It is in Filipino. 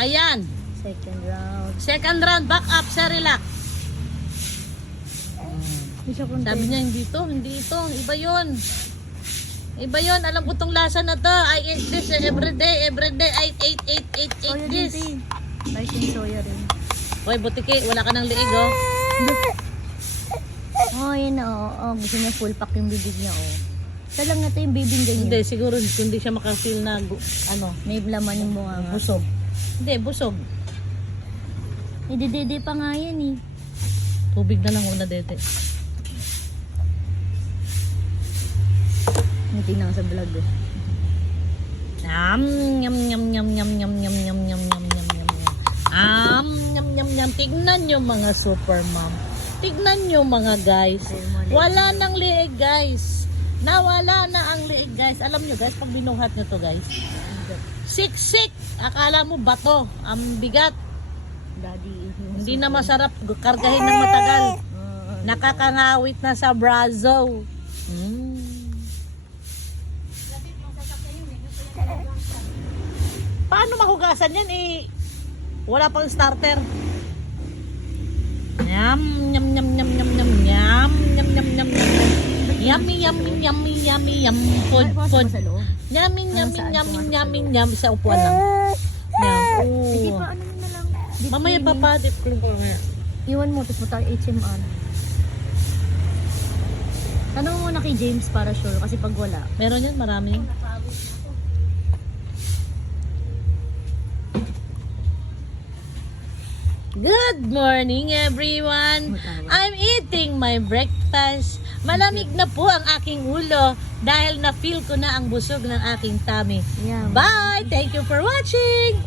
Ayan. Second round. Second round, back up, Cerelac. Hindi siya content. Sabi niya, hindi ito. Iba yun. Iba yun. Alam ko tong lasa na to. I eat this everyday. I eat Soya this. din. Rice and soya rin. Hoy, butiki, wala ka ng liig, oh. Oh, yun na. Oh, gusto niya full pack yung bibig niya, oh. Isa lang na ito yung bibig ganyan. Hindi, siguro hindi siya makafeel na, May laman yung mukha nga. busog. Hindi, busog. Dede pa nga yan eh. Tubig na lang una, dete. May tingnan sa vlog eh. Yum, yum, yum, yum, yum, yum, yum, yum, yum, yum, yum, yum. Yum, yum, yum. Tignan nyo mga super mom. Tignan nyo mga guys. Wala nang liig guys. Nawala na ang liig guys. Alam nyo guys, pag binuhat nyo to guys. Siksik. Akala mo bato. Ang bigat. Daddy. Hindi na masarap kargahin ng matagal. Nakakangawit na sa brazo. Paano mahugasan yan eh? Wala pang starter. Yum, yum, yum, yum, yum, yum, yum, yum, yum, yum, yum. Yummy, yummy, yummy, yummy, yum. Food, food. Sa loob. Yummy, yummy, yummy, yummy, yummy. Sa upuan lang. Yan. Sige Oo. pa, ano mo na lang. Deep Mamaya cleaning. pa, deep clean ko nga. Iwan mo, tapos mo tayo HMR. Tanong mo muna kay James para sure, kasi pag wala. Meron yan, marami. Good morning everyone! I'm eating my breakfast. Malamig na po ang aking ulo dahil na-feel ko na ang busog ng aking tummy. Yeah. Bye! Thank you for watching!